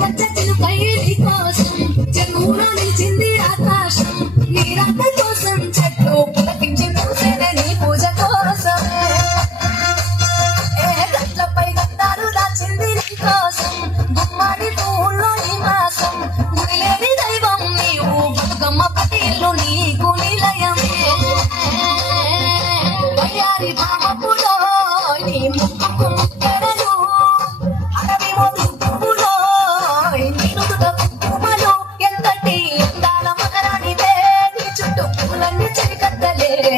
我再次回忆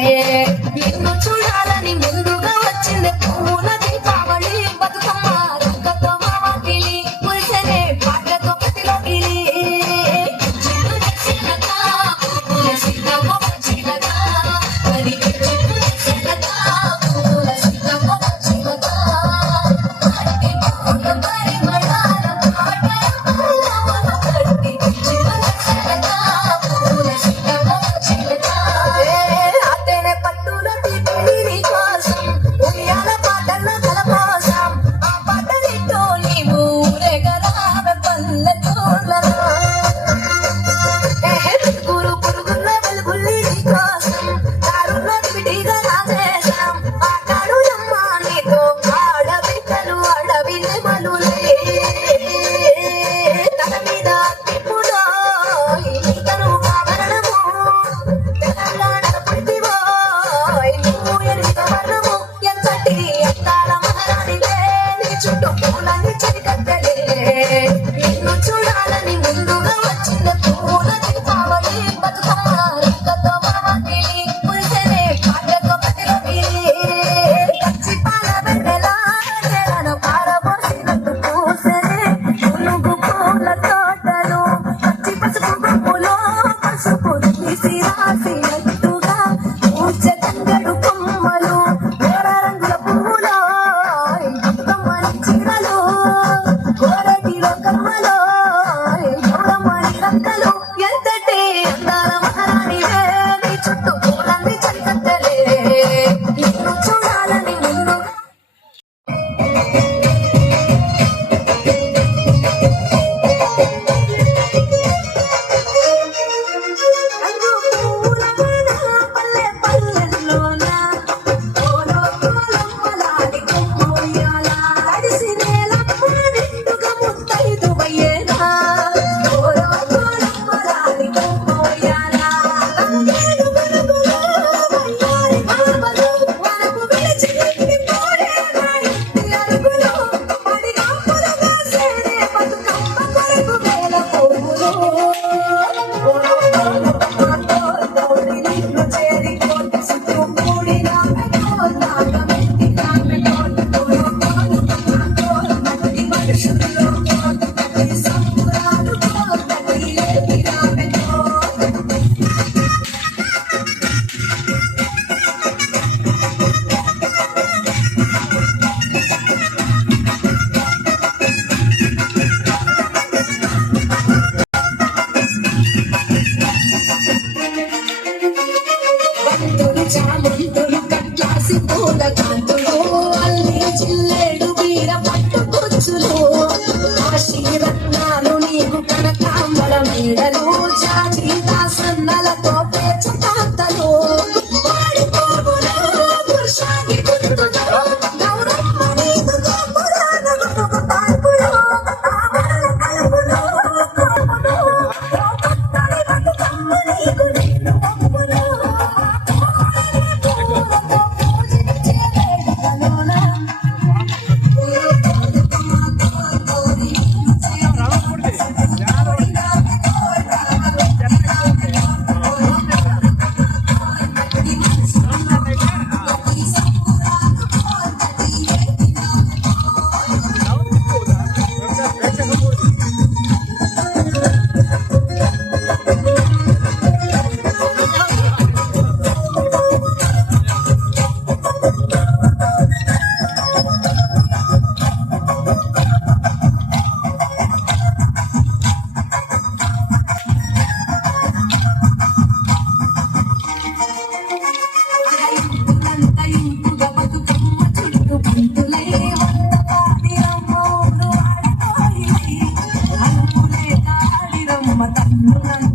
Yeah. Thank